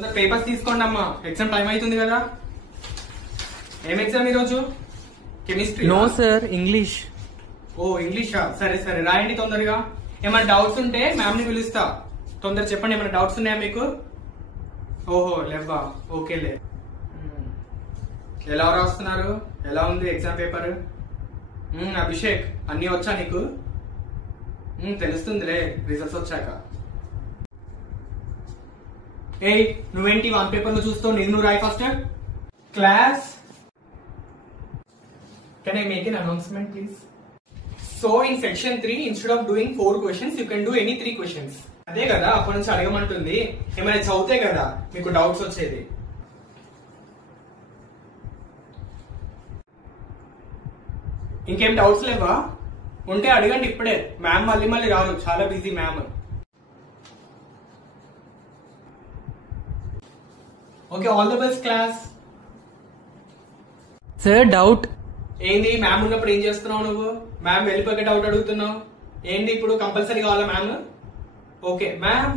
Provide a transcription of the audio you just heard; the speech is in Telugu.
పేపర్స్ తీసుకోండి అమ్మా, ఎగ్జామ్ టైం అవుతుంది కదా. ఏం ఎగ్జామ్ ఈరోజు? కెమిస్ట్రీ? No sir, English. ఓ ఇంగ్లీషా, సరే సరే రాయండి తొందరగా. ఏమైనా డౌట్స్ ఉంటే మ్యామ్ ని పిలుస్తా, తొందర చెప్పండి. ఏమైనా డౌట్స్ ఉన్నాయా మీకు? ఓహో లేవా, ఓకేలే. ఎలా రాస్తున్నారు? ఎలా ఉంది ఎగ్జామ్ పేపర్? అభిషేక్ అన్ని వచ్చా నీకు? తెలుస్తుందిలే రిజల్ట్స్ వచ్చాక. ఏయ్ నువ్వేంటి వన్ పేపర్ లో చూస్తావు, నువ్వు రాయి first. Class, can I make an announcement please? So in section 3 instead of doing 4 questions you can do any 3 questions. అదే కదా అప్పటి నుంచి అడగమంటుంది. ఏమైనా చదివితే కదా మీకు డౌట్స్ వచ్చేది. ఇంకేం డౌట్స్ లేవా? ఉంటే అడగండి ఇప్పుడే, మ్యామ్ మళ్ళీ మళ్ళీ రారు, చాలా busy ma'am. Okay, all the best class. Sir doubt. ఏంది మ్యామ్ ఉన్నప్పుడు ఏం చేస్తున్నావు నువ్వు? మ్యామ్ వెళ్ళిపోయాక డౌట్ అడుగుతున్నావు ఏంటి? ఇప్పుడు కంపల్సరీ కావాలా మ్యామ్? Okay ma'am